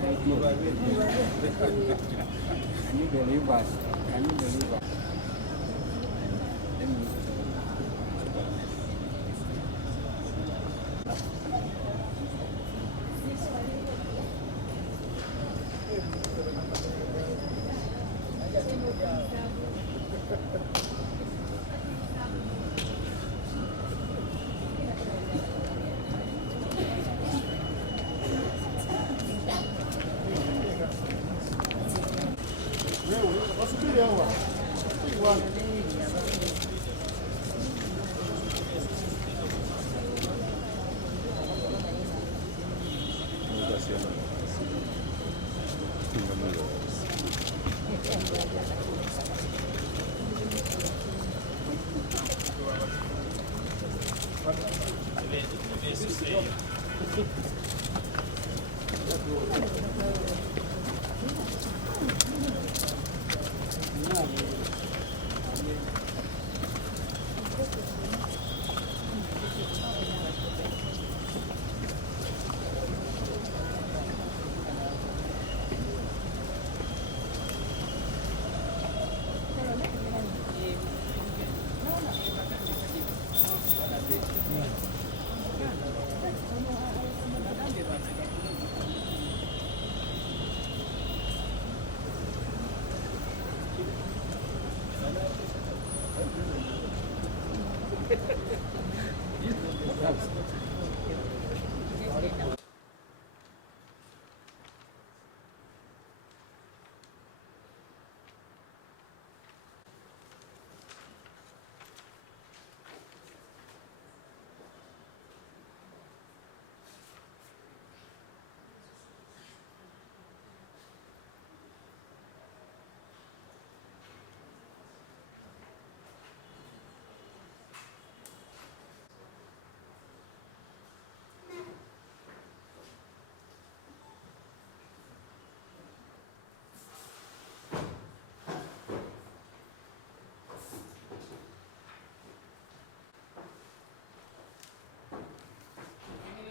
Can you deliver? Can you deliver? Let me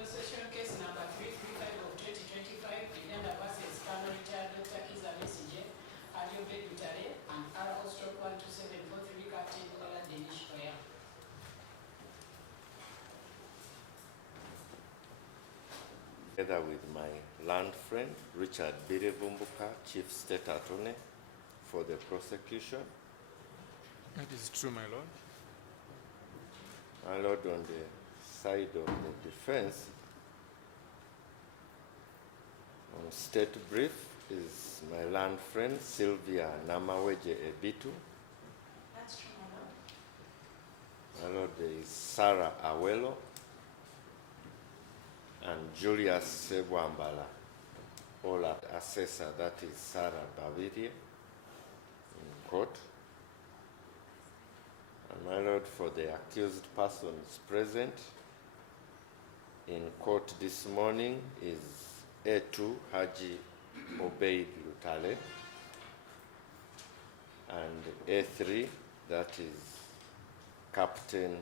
Session case number 335 of 2025, Defender versus Colonel Retired Dr. Kizza Besigye, Adio Bedutare, and RO stroke 12743 Captain Ola Denish Oya. Together with my land friend, Richard Birevumbuka, Chief State Attorney for the prosecution. That is true, my lord. My lord, on the side of the defense, on state brief is my land friend, Sylvia Namaweje Ebitu. That's true, my lord. My lord, there is Sarah Awelo and Julius Sebwambala, all at assessor, that is Sarah Bavirie, in court. And my lord, for the accused persons present in court this morning is A2 Haji Obeid Lutale and A3, that is Captain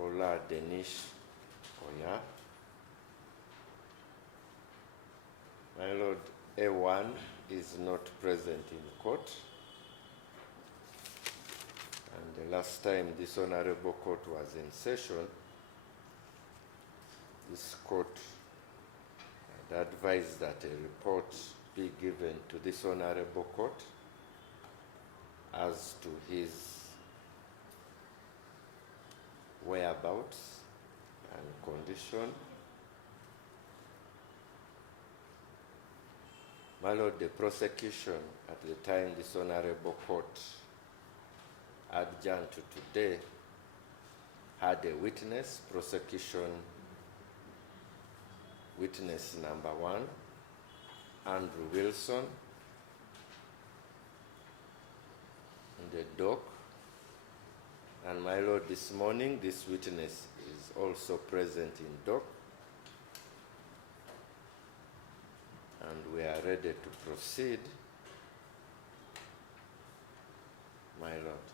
Ola Denish Oya. My lord, A1 is not present in court. And the last time this honorable court was in session, this court had advised that a report be given to this honorable court as to his whereabouts and condition. My lord, the prosecution at the time this honorable court adjourned to today had a witness, prosecution witness number 1, Andrew Wilson, in the dock. And my lord, this morning this witness is also present in dock. And we are ready to proceed, my lord.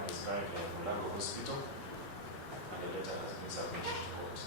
A1 is currently at Mulango Hospital, and the letter has been submitted to court.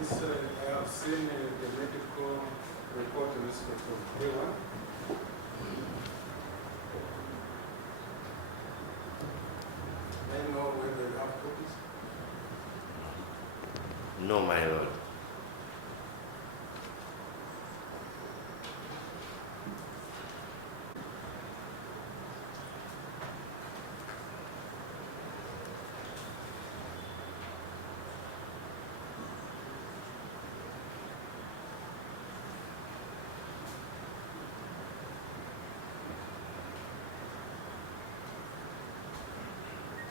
This, I have seen the medical report in respect of A1. I know whether you have copies. No, my lord.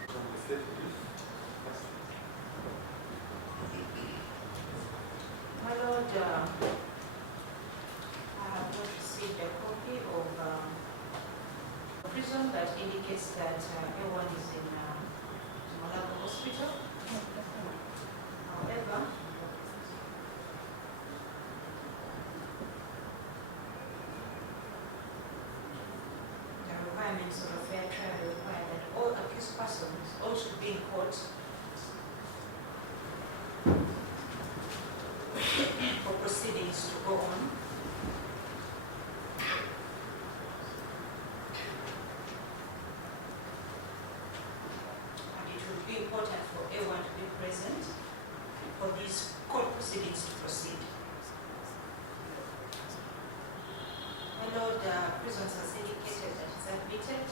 From the safety. My Lord, I have not received a copy of a prison that indicates that everyone is in Malago Hospital. However, the requirements of a fair trial require that all accused persons all should be in court for proceedings to go on. And it would be important for everyone to be present for these court proceedings to proceed. My Lord, prisons has indicated that it's admitted,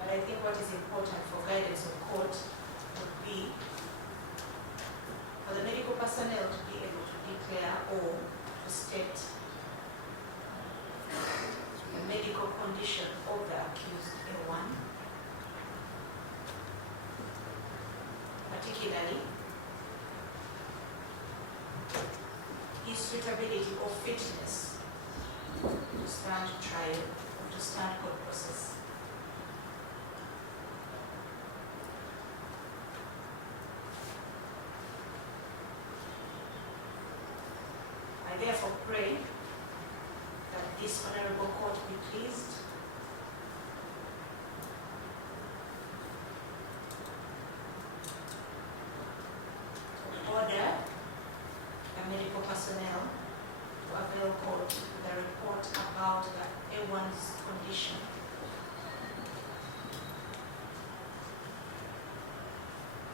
but I think what is important for guidance of court would be for the medical personnel to be able to declare or to state the medical condition of the accused A1, particularly his suitability or fitness to stand trial or to stand court process. I therefore pray that this honorable court be pleased to order the medical personnel to avail court with a report about the A1's condition.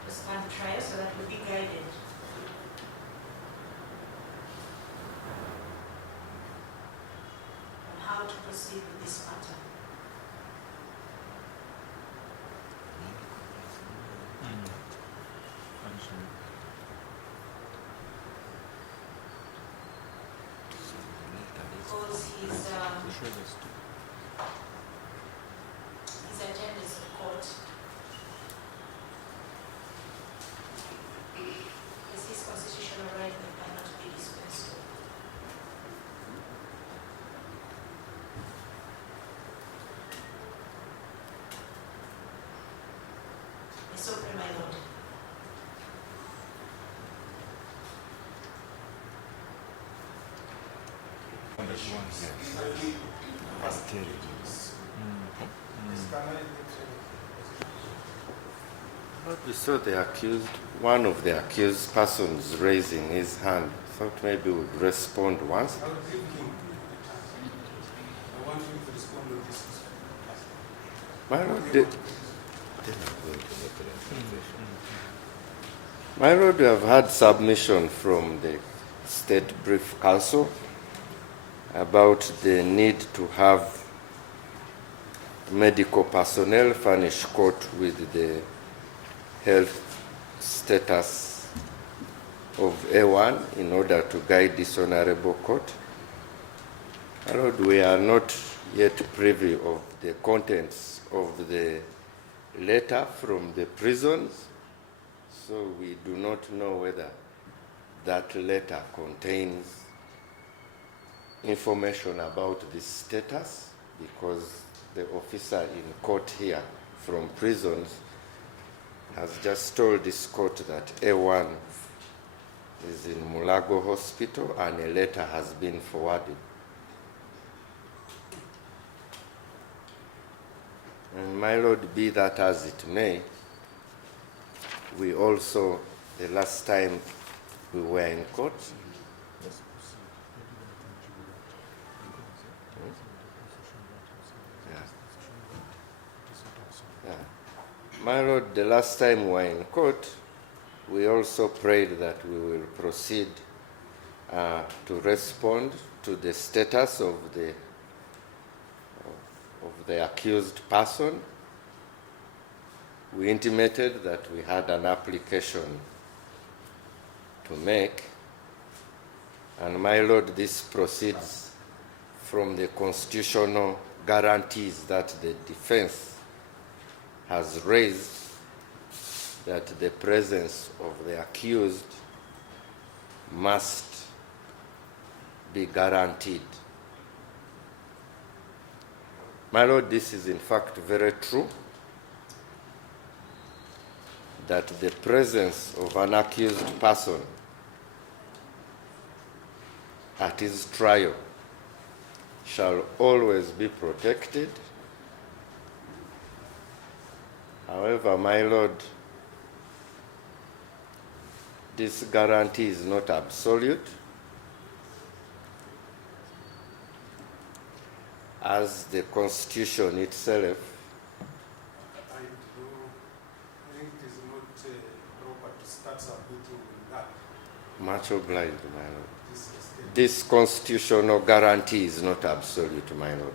To stand trial so that we'll be guided on how to proceed with this matter. Because his attendance in court is his constitutional right that cannot be dispensed with. I so pray, my Lord. We saw the accused, one of the accused persons raising his hand. Thought maybe we'd respond once. I'll give him the time. I want him to respond on this. My Lord, My Lord, we have had submission from the State Brief Council about the need to have medical personnel furnish court with the health status of A1 in order to guide this honorable court. My Lord, we are not yet privy of the contents of the letter from the prisons, so we do not know whether that letter contains information about the status, because the officer in court here from prisons has just told this court that A1 is in Mulago Hospital and a letter has been forwarded. And my Lord, be that as it may, we also, the last time we were in court, my Lord, the last time we were in court, we also prayed that we will proceed to respond to the status of the accused person. We intimated that we had an application to make, and my Lord, this proceeds from the constitutional guarantees that the defense has raised, that the presence of the accused must be guaranteed. My Lord, this is in fact very true, that the presence of an accused person at his trial shall always be protected. However, my Lord, this guarantee is not absolute, as the Constitution itself. I think it is not proper to start submitting that. Much obliged, my Lord. This is This constitutional guarantee is not absolute, my Lord.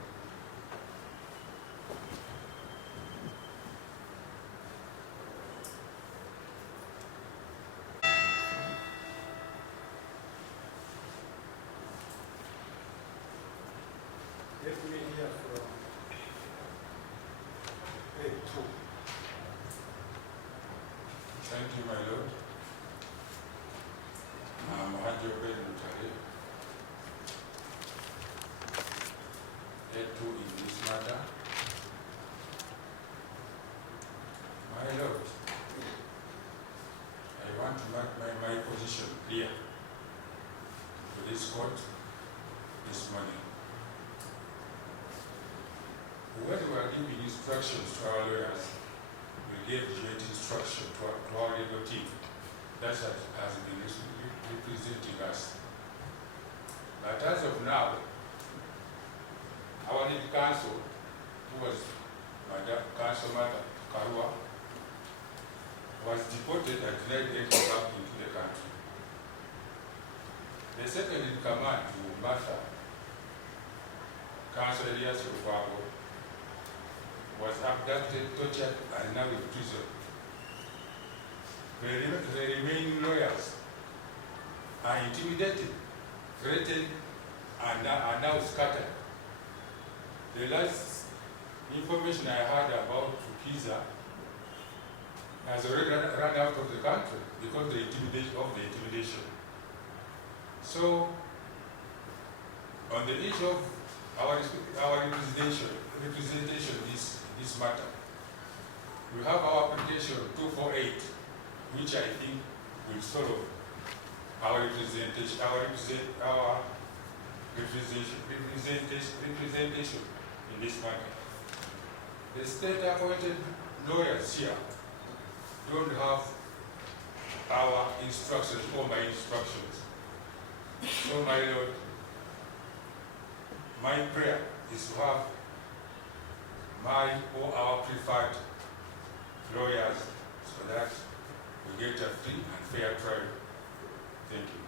Let me hear from A2. Thank you, my Lord. I'm Hajo Ben Mutare, A2 in this matter. My Lord, I want to make my position clear to this court this morning. When we are giving instructions to our lawyers, we gave joint instruction to our legal team that has been representing us. But as of now, our lead counsel, who was Madam Counsel Mother Karua, was deported and denied entry back into the country. The second in command to Martha, Counsel Elias Rufago, was abducted, tortured, and now in prison. The remaining lawyers are intimidated, threatened, and are now scattered. The last information I heard about Kizza has already run out of the country because of the intimidation. So, on the issue of our representation this matter, we have our application 248, which I think will solve our representation in this matter. The state-appointed lawyers here don't have our instructions or my instructions. So, my Lord, my prayer is to have my or our preferred lawyers so that we get a free and fair trial. Thank you.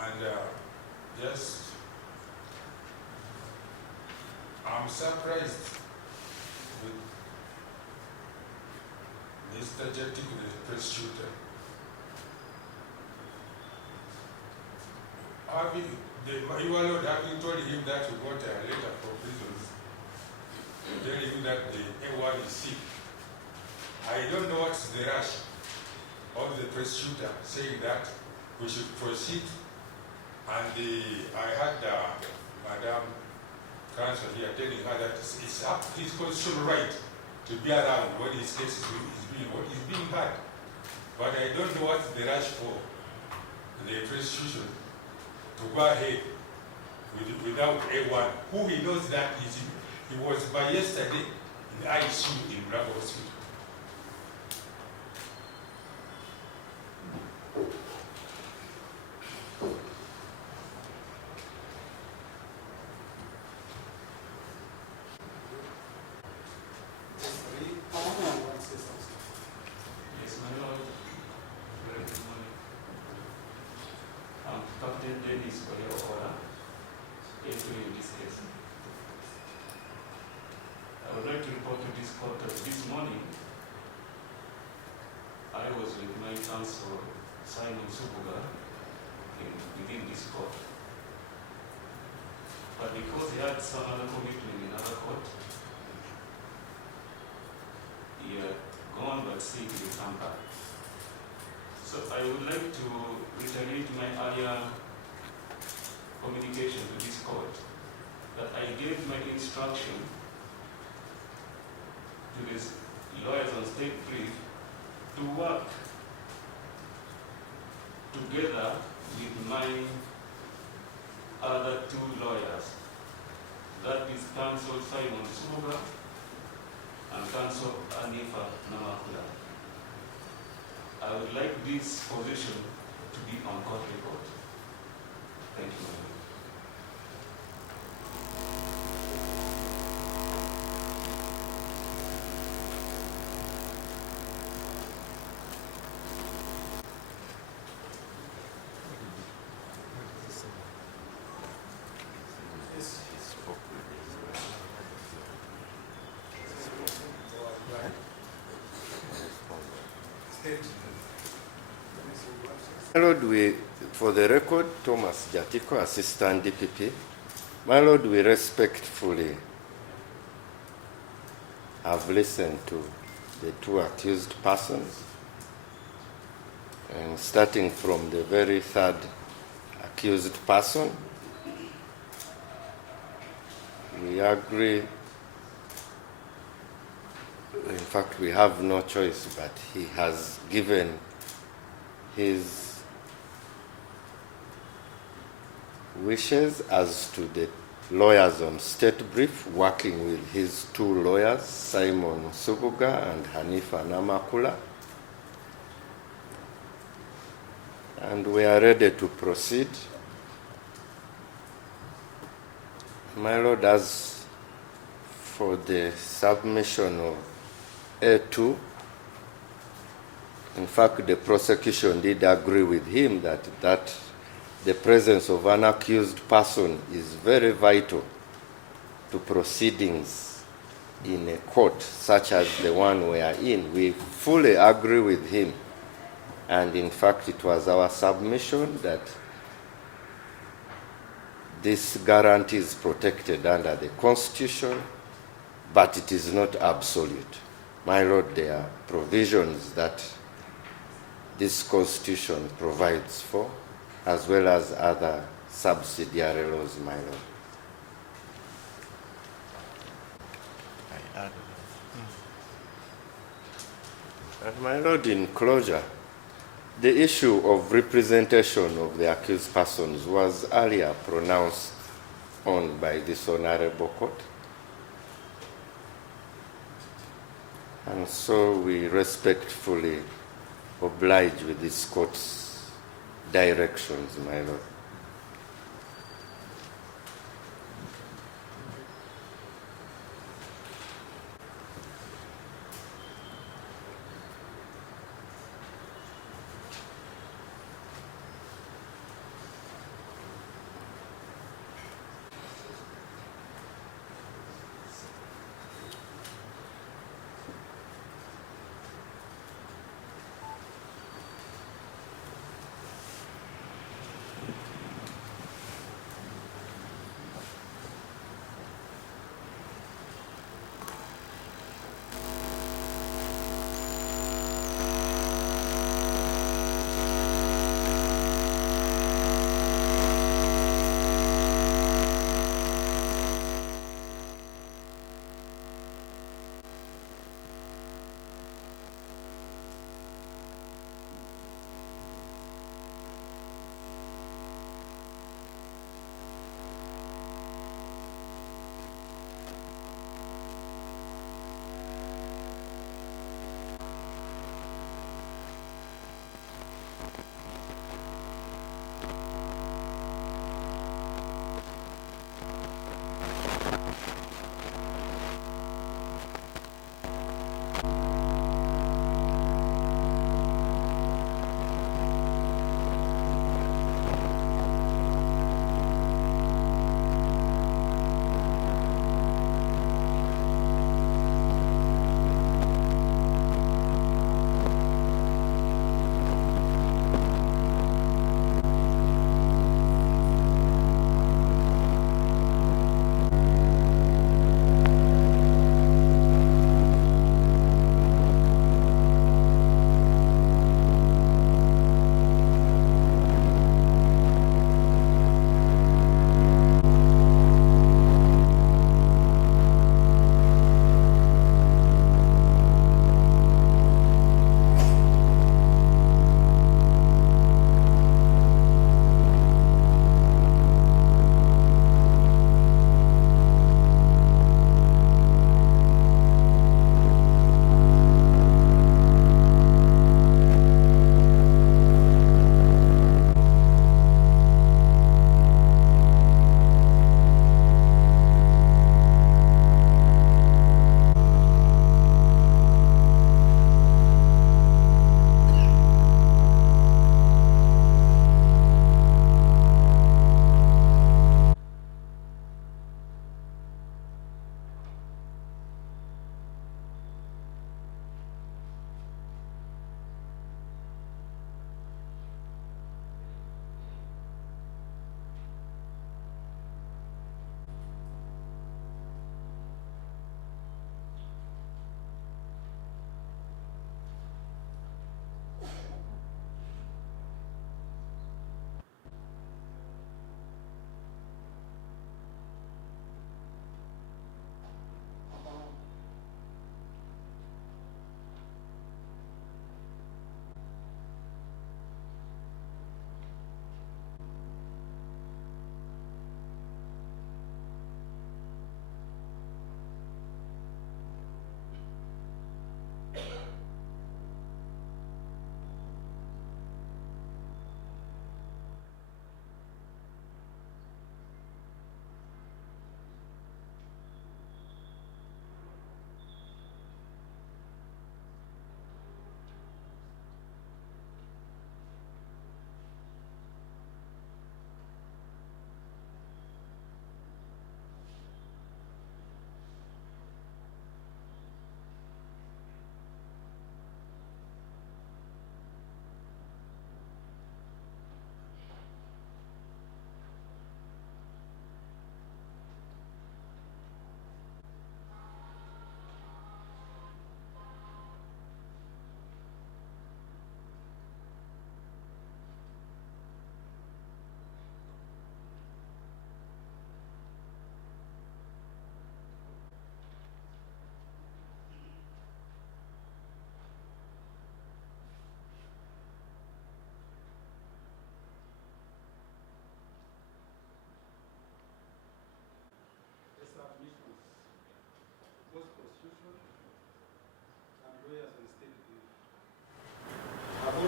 And just, I'm surprised with Mr. Jetty, the press shooter. Your Lord having told him that you got a letter from prisons telling him that the A1 is sick. I don't know what's the rush of the press shooter saying that we should proceed. And I had Madam Counsel here telling her that it's up his constitutional right to be around when his case is being heard. But I don't know what's the rush for the prosecution to go ahead without A1, who he knows that he was by yesterday in the ICU in Bravo Hospital. Yes, my Lord. Very good morning. Captain Dennis for your order. Entry in this case. I would like to report to this court that this morning I was with my counsel Simon Subuga within this court. But because he had some other commitment in another court, he had gone but said he will come back. So I would like to reiterate my earlier communication to this court that I gave my instruction to these lawyers on state brief to work together with my other two lawyers. That is Counsel Simon Subuga and Counsel Anifa Namakula. I would like this position to be on court record. Thank you, Madam. My Lord, for the record, Thomas Jatiko, Assistant DPP. My Lord, we respectfully have listened to the two accused persons, and starting from the very third accused person, we agree. In fact, we have no choice, but he has given his wishes as to the lawyers on state brief, working with his two lawyers, Simon Subuga and Hanifa Namakula. And we are ready to proceed. My Lord, as for the submission of A2, in fact, the prosecution did agree with him that the presence of an accused person is very vital to proceedings in a court such as the one we are in. We fully agree with him. And in fact, it was our submission that this guarantee is protected under the Constitution, but it is not absolute. My Lord, there are provisions that this Constitution provides for, as well as other subsidiary laws, my Lord. And my Lord, in closure, The issue of representation of the accused persons was earlier pronounced on by this honorable court. And so we respectfully oblige with this court's directions, my lord.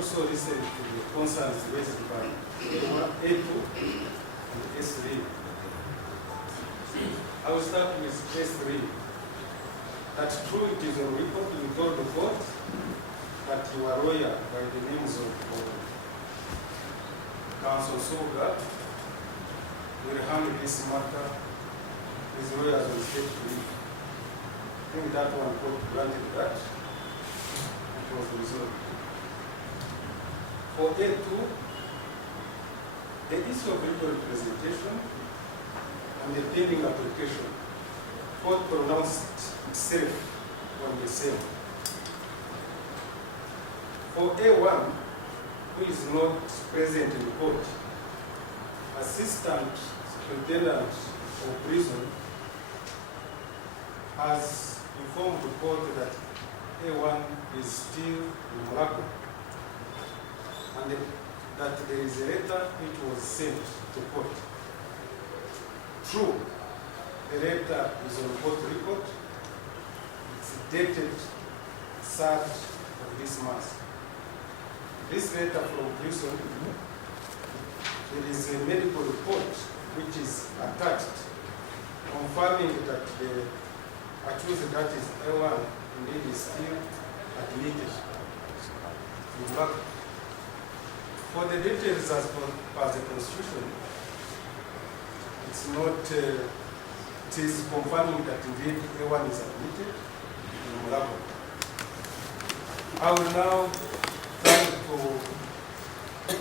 also listened to the concerns raised by A2 and S3. I will start with S3. That true it is on record you told the court that you are a lawyer by the names of Counsel Soga will handle this matter with lawyers on state leave. I think that one court granted that. It was resolved. For A2, the issue of legal representation and the pending application, court pronounced itself on the same. For A1, who is not present in court, Assistant Superintendent of Prison has informed the court that A1 is still in Morocco, and that there is a letter which was sent to court. True, the letter is on court record. It's dated 3rd of this month. This letter from prison, there is a medical report which is attached, confirming that the accused, that is A1, indeed is still admitted in Morocco. For the details as per the Constitution, it's not, it is confirming that indeed A1 is admitted in Morocco. I will now turn to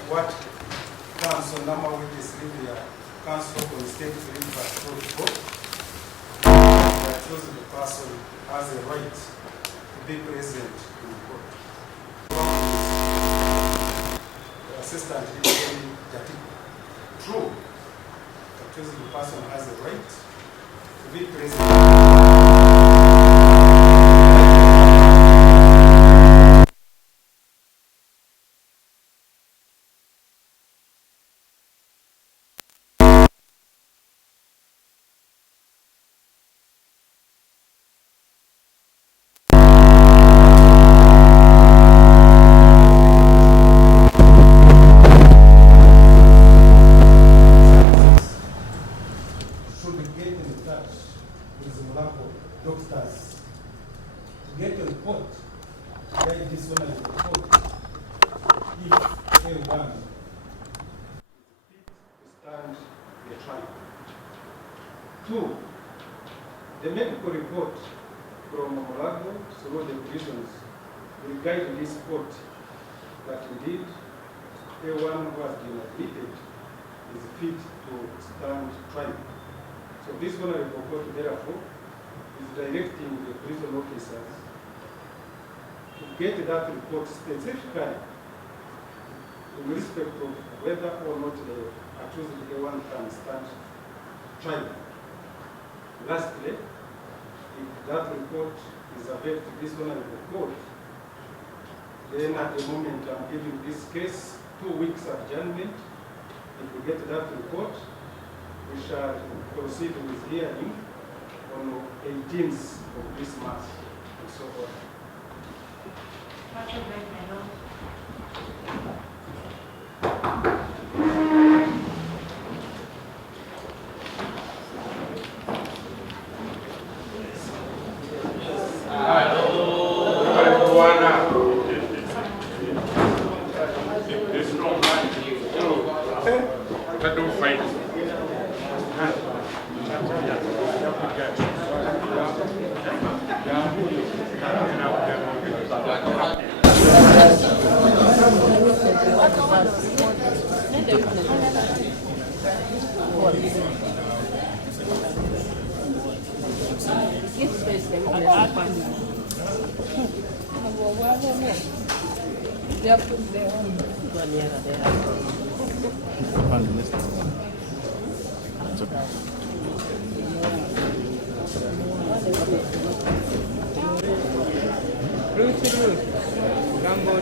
what Counsel Nama Witness Livia, Counsel for the State Relief has told the court, that shows the person has a right to be present in the court. The assistant is saying that it's true, that shows the person has a right to be present. Doctors to get a report, like this one as a report, if A1 stand the trial. 2, the medical report from Morocco through the prisons will guide this court that indeed A1 who has been admitted is fit to stand trial. So this one report, therefore, is directing the prison officers to get that report specifically in respect of whether or not the accused A1 can stand trial. Lastly, if that report is available to this one report, then at the moment I'm giving this case 2 weeks adjournment. If we get that report, we shall proceed with hearing on 18th of this month, and so on. Ruth, Rambo,